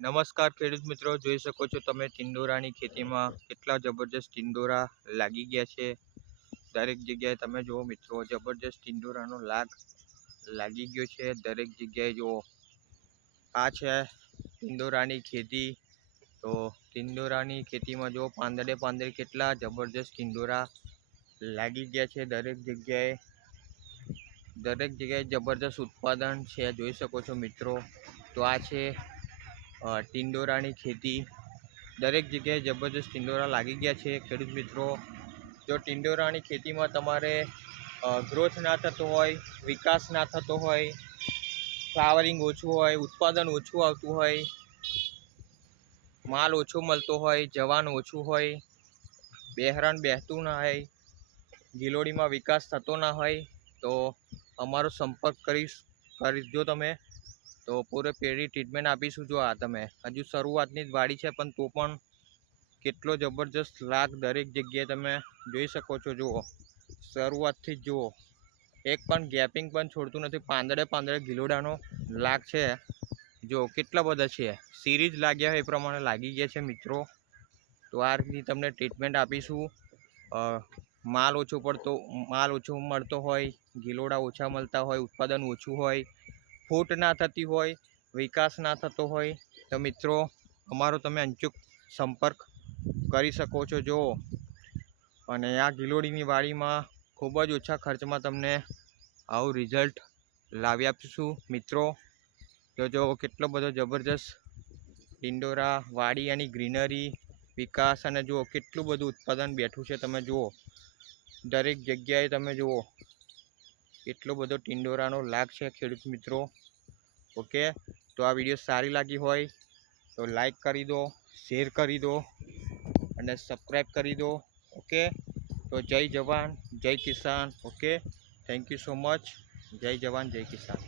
નમસ્કાર ખેડૂત મિત્રો, જોઈ શકો છો તમે ટિંડોરાની ખેતીમાં કેટલા જબરજસ્ત ટિંડોરા લાગી ગયા છે. દરેક જગ્યાએ તમે જુઓ મિત્રો, જબરજસ્ત ટિંડોરાનો લાગ લાગી ગયો છે. દરેક જગ્યાએ જુઓ, આ છે ટિંડોરાની ખેતી. તો ટિંડોરાની ખેતીમાં જુઓ, પાંદડે પાંદડે કેટલા જબરજસ્ત ટિંડોરા લાગી ગયા છે દરેક જગ્યાએ. દરેક જગ્યાએ જબરજસ્ત ઉત્પાદન છે, જોઈ શકો છો મિત્રો. તો આ છે ટિંડોરાની ખેતી. દરેક જગ્યાએ જબરજસ્ત ટિંડોરા લાગી ગયા છે, ખેડૂત મિત્રો. જો ટિંડોરાની ખેતીમાં તમારે ગ્રોથ ના થતો હોય, વિકાસ ના થતો હોય ફ્લાવરિંગ ઓછું હોય, ઉત્પાદન ઓછું આવતું હોય, માલ ઓછો મળતો હોય, જવાન ઓછું હોય બહેરાન બેહતું ના હોય, ગિલોડીમાં વિકાસ થતો ના હોય, તો અમારો સંપર્ક કરીશ કરીજો તમે તો પૂરે પેઢી ટ્રીટમેન્ટ આપીશું જો આ તમે. હજુ શરૂઆતની જ વાડી છે, પણ તો પણ કેટલો જબરજસ્ત લાગ દરેક જગ્યાએ તમે જોઈ શકો છો. જુઓ, શરૂઆતથી જુઓ. એક પણ ગેપિંગ પણ છોડતું નથી. પાંદડે પાંદડે ગિલોડાનો લાગ છે. જો, કેટલા બધા છે? સિરીજ લાગ્યા હોય એ પ્રમાણે લાગી ગયા છે મિત્રો. તો આ રીતની તમને ટ્રીટમેન્ટ આપીશું. માલ ઓછો પડતો, માલ ઓછો મળતો હોય, ગિલોડા ઓછા મળતા હોય, ઉત્પાદન ઓછું હોય ફૂટ ના થતી હોય, વિકાસ ના થતો હોય, તો મિત્રો, અમારો તમે અંચુક સંપર્ક કરી શકો છો જો અને આ ગિલોડીની વાડીમાં ખૂબ જ ઓછા ખર્ચમાં તમને આવું રિઝલ્ટ લાવી આપીશું. મિત્રો, તો જો કેટલો બધો જબરજસ્ત ડિંડોરા વાડી અને ગ્રીનરી વિકાસ અને જુઓ કેટલું બધું ઉત્પાદન બેઠું છે, તમે જુઓ. દરેક જગ્યાએ તમે જુઓ. એટલો બધો ટિંડોરાનો લાગ છે ખેડૂત મિત્રો. ઓકે તો આ વીડિયો સારી લાગી હોય તો લાઈક કરી દો શેર કરી દો અને સબસ્ક્રાઈબ કરી દો. ઓકે તો જય જવાન, જય કિસાન. Okay thank you so much જય જવાન, જય કિસાન.